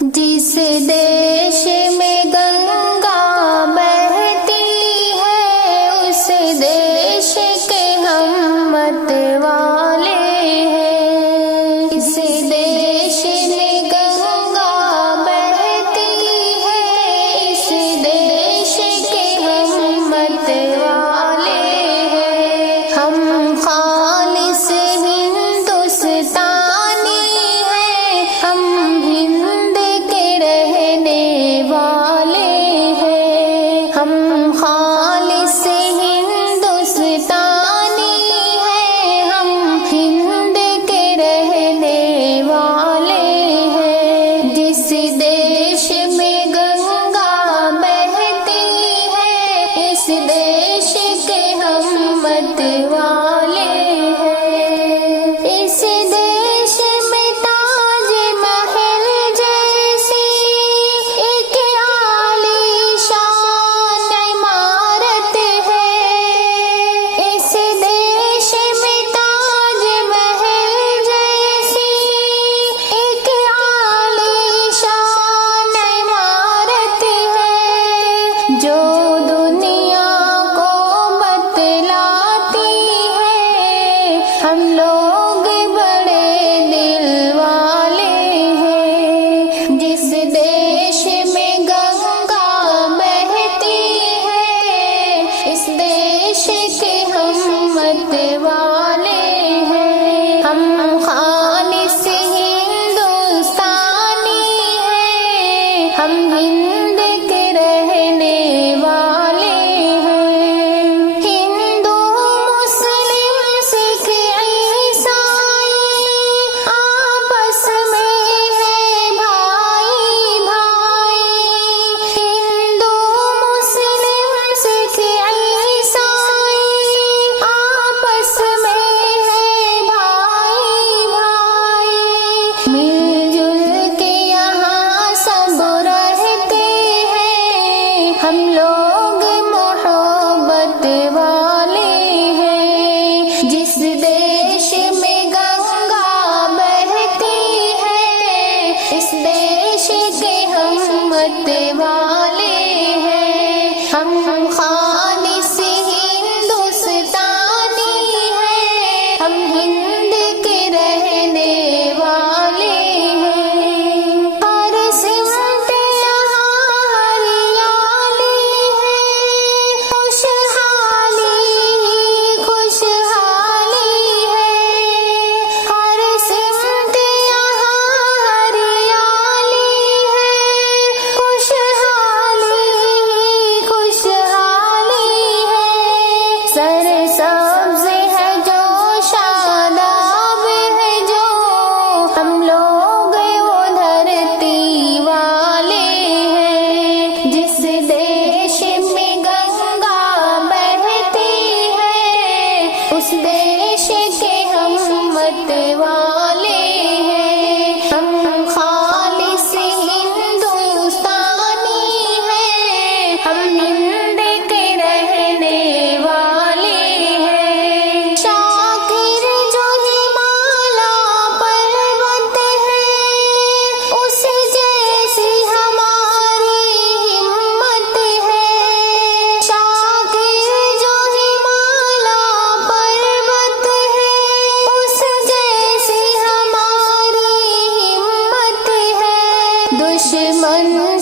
جس دیش میں گنگا بہتی ہے اس دیش کے ہم مت والے ہیں۔ اس دیش میں گنگا بہتی ہے اس دیش کے ہم مت والے ہیں۔ ہم خالص ہندوستانی ہیں، ہم ہند کے رہنے والے ہیں۔ ہم خالص ہندوستانی ہیں، ہم ہند کے رہنے والے ہیں۔ جس دیش میں گنگا بہتی ہے اس دیش کے ہم مت والے ہیں۔ اس دیش میں تاج محل جیسی ایک عالی شان عمارت ہے۔ اس دیش میں تاج محل جیسی ایک عالی شان عمارت ہے، جو دنیا کو بتلاتی ہے ہم لوگ بڑے دل والے ہیں۔ جس دیش میں گنگا بہتی ہے اس دیش کے ہم مت والے ہیں۔ ہم خالص ہندوستانی ہیں، ہم ہند کے رہنے والے ہیں۔ ہندو مسلم سکھ عیسائی آپس میں ہے بھائی بھائی۔ ہندو مسلم سکھ عیسائی آپس میں ہے بھائی بھائی۔ مل جل کے یہاں سب رہتے ہیں، ہم لوگ محبت والے ہیں۔ جس دیش میں گنگا بہتی ہے اس دیش کے ہم مت والے ہیں۔ ہم خالص ہندوستانی ہیں، ہم ہند کے رہنے والے ہیں۔ ہر سمت یہاں ہریالی ہے، خوشحالی ہی خوشحالی ہے۔ ہر سمت یہاں ہریالی ہے، خوشحالی ہی خوشحالی ہے۔ سرسبز ہے جو شاداب ہے جو ہم لوگ وہ دھرتی والے ہیں۔ جس دیش میں گنگا بہتی ہے اس دیش کے ہم مت والے ہیں۔ ہم خالص ہندوستانی ہیں، ہم ہند کے رہنے والے ہیں۔ شاکر جو ہمالا پروت ہے اس جیسی ہماری ہمت ہے۔ شاکر جو ہمالا پروت ہے اس جیسی ہماری ہمت ہے۔ دشمن